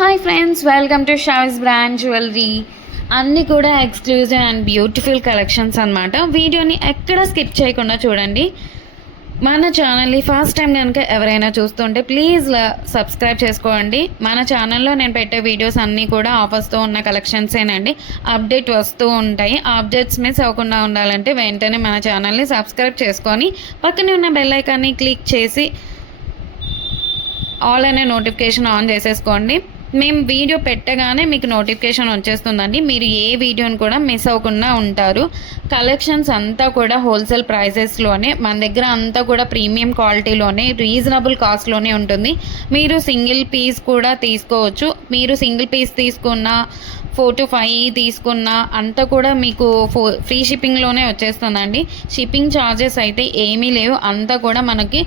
Hi friends, welcome to షావిస్ brand jewellery. అన్నీ కూడా ఎక్స్క్లూజివ్ అండ్ బ్యూటిఫుల్ కలెక్షన్స్ అనమాట. వీడియోని ఎక్కడ స్కిప్ చేయకుండా చూడండి. మన ఛానల్ని ఫస్ట్ టైం కనుక ఎవరైనా చూస్తుంటే ప్లీజ్ సబ్స్క్రైబ్ చేసుకోండి. మన ఛానల్లో నేను పెట్టే వీడియోస్ అన్నీ కూడా ఆఫర్స్తో ఉన్న కలెక్షన్సేనండి. అప్డేట్ వస్తూ ఉంటాయి. అప్డేట్స్ మిస్ అవ్వకుండా ఉండాలంటే వెంటనే మన ఛానల్ని సబ్స్క్రైబ్ చేసుకొని పక్కనే ఉన్న బెల్ ఐకాన్ని క్లిక్ చేసి ఆల్ అనే నోటిఫికేషన్ ఆన్ చేసేసుకోండి. మేము వీడియో పెట్టగానే మీకు నోటిఫికేషన్ వచ్చేస్తుందండి. మీరు ఏ వీడియోని కూడా మిస్ అవ్వకుండా ఉంటారు. కలెక్షన్స్ అంతా కూడా హోల్సేల్ ప్రైసెస్లోనే, మన దగ్గర అంతా కూడా ప్రీమియం క్వాలిటీలోనే, రీజనబుల్ కాస్ట్లోనే ఉంటుంది. మీరు సింగిల్ పీస్ కూడా తీసుకోవచ్చు. మీరు సింగిల్ పీస్ తీసుకున్న 4 to 5 తీసుకున్న అంతా కూడా మీకు ఫ్రీ షిప్పింగ్లోనే వచ్చేస్తుందండి. షిప్పింగ్ ఛార్జెస్ అయితే ఏమీ లేవు, అంతా కూడా మనకి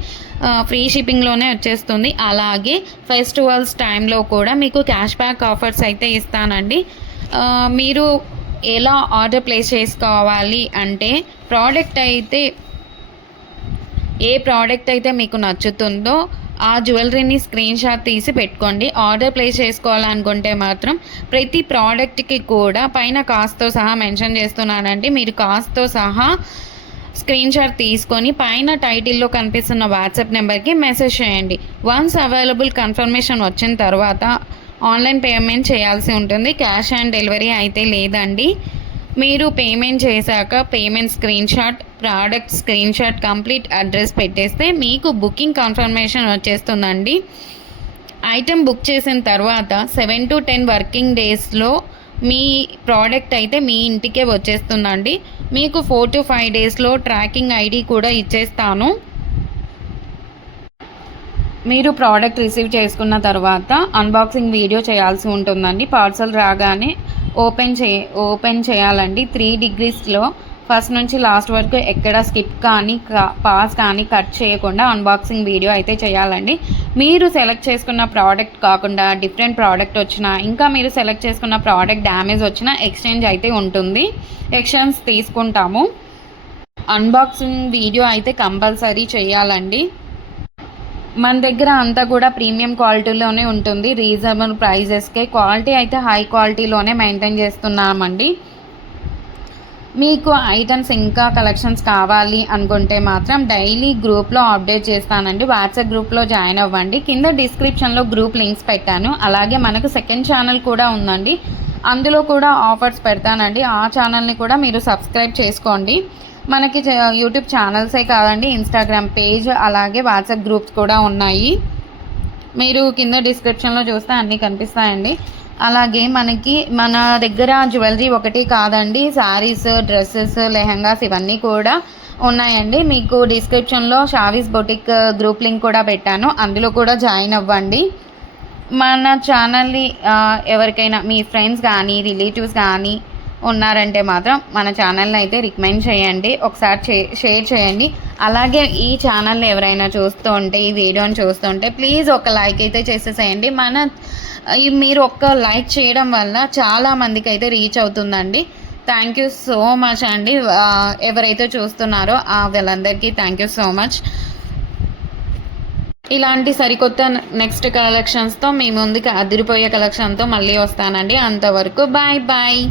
ఫ్రీ షిప్పింగ్లోనే వచ్చేస్తుంది. అలాగే ఫెస్టివల్స్ టైంలో కూడా మీకు క్యాష్ బ్యాక్ ఆఫర్స్ అయితే ఇస్తానండి. మీరు ఎలా ఆర్డర్ ప్లేస్ చేసుకోవాలి అంటే, ఏ ప్రోడక్ట్ అయితే మీకు నచ్చుతుందో ఆ జ్యువెలరీని స్క్రీన్ షాట్ తీసి పెట్టుకోండి. ఆర్డర్ ప్లేస్ చేసుకోవాలనుకుంటే మాత్రం ప్రతి ప్రోడక్ట్కి కూడా పైన కాస్ట్తో సహా మెన్షన్ చేస్తున్నానండి. మీరు కాస్ట్తో సహా స్క్రీన్ షాట్ తీసుకొని పైన టైటిల్లో కనిపిస్తున్న వాట్సాప్ నెంబర్కి మెసేజ్ చేయండి. వన్స్ అవైలబుల్ కన్ఫర్మేషన్ వచ్చిన తర్వాత ఆన్లైన్ పేమెంట్ చేయాల్సి ఉంటుంది. క్యాష్ ఆన్ డెలివరీ అయితే లేదండి. మీరు పేమెంట్ చేశాక payment screen shot, product screen shot, complete address పెట్టేస్తే మీకు బుకింగ్ కన్ఫర్మేషన్ వచ్చేస్తుందండి. ఐటెం బుక్ చేసిన తర్వాత 7 to 10 వర్కింగ్ డేస్లో మీ ప్రోడక్ట్ అయితే మీ ఇంటికే వచ్చేస్తుందండి. మీకు 4 to 5 డేస్లో ట్రాకింగ్ ఐడి కూడా ఇచ్చేస్తాను. మీరు ప్రోడక్ట్ రిసీవ్ చేసుకున్న తర్వాత అన్బాక్సింగ్ వీడియో చేయాల్సి ఉంటుందండి. పార్సల్ రాగానే ఓపెన్ చేయాలండి. 3 degreesలో ఫస్ట్ నుంచి లాస్ట్ వరకు ఎక్కడ స్కిప్ కానీ పాస్ కానీ కట్ చేయకుండా అన్బాక్సింగ్ వీడియో అయితే చేయాలండి. మీరు సెలెక్ట్ చేసుకున్న ప్రోడక్ట్ కాకుండా డిఫరెంట్ ప్రోడక్ట్ వచ్చినా, ఇంకా మీరు సెలెక్ట్ చేసుకున్న ప్రోడక్ట్ డ్యామేజ్ వచ్చినా ఎక్స్చేంజ్ అయితే ఉంటుంది. ఎక్స్చేంజ్ తీసుకుంటాము. అన్బాక్సింగ్ వీడియో అయితే కంపల్సరీ చేయాలండి. మన దగ్గర అంతా కూడా ప్రీమియం క్వాలిటీలోనే ఉంటుంది. రీజనబుల్ ప్రైజెస్కే క్వాలిటీ అయితే హై క్వాలిటీలోనే మెయింటైన్ చేస్తున్నామండి. మీకు ఐటమ్స్ ఇంకా కలెక్షన్స్ కావాలి అనుకుంటే మాత్రం డైలీ గ్రూప్లో అప్డేట్ చేస్తానండి. వాట్సాప్ గ్రూప్లో జాయిన్ అవ్వండి. కింద డిస్క్రిప్షన్లో గ్రూప్ లింక్స్ పెట్టాను. అలాగే మనకు సెకండ్ ఛానల్ కూడా ఉందండి, అందులో కూడా ఆఫర్స్ పెడతానండి. ఆ ఛానల్ని కూడా మీరు సబ్స్క్రైబ్ చేసుకోండి. మనకి యూట్యూబ్ ఛానల్సే కాదండి, ఇన్స్టాగ్రామ్ పేజ్ అలాగే వాట్సాప్ గ్రూప్స్ కూడా ఉన్నాయి. మీరు కింద డిస్క్రిప్షన్లో చూస్తే అన్నీ కనిపిస్తాయండి. అలాగే మన దగ్గర జ్యువెలరీ ఒకటి కాదండి, శారీస్, డ్రెస్సెస్, లెహంగాస్ ఇవన్నీ కూడా ఉన్నాయండి. మీకు డిస్క్రిప్షన్లో షావీస్ బొటిక్ గ్రూప్ లింక్ కూడా పెట్టాను, అందులో కూడా జాయిన్ అవ్వండి. మన ఛానల్ని ఎవరికైనా మీ ఫ్రెండ్స్ కానీ రిలేటివ్స్ కానీ ఉన్నారంటే మాత్రం మన ఛానల్ని అయితే రికమెండ్ చేయండి, ఒకసారి షేర్ చేయండి. అలాగే ఈ ఛానల్ని ఎవరైనా చూస్తుంటే, ఈ వీడియోని చూస్తుంటే ప్లీజ్ ఒక లైక్ అయితే చేసేసేయండి. మీరు ఒక్క లైక్ చేయడం వల్ల చాలామందికి అయితే రీచ్ అవుతుందండి. థ్యాంక్ యూ సో మచ్ అండి. ఎవరైతే చూస్తున్నారో వాళ్ళందరికీ థ్యాంక్ యూ సో మచ్. ఇలాంటి సరికొత్త నెక్స్ట్ కలెక్షన్స్తో మీ ముందుకు అదిరిపోయే కలెక్షన్తో మళ్ళీ వస్తానండి. అంతవరకు బాయ్ బాయ్.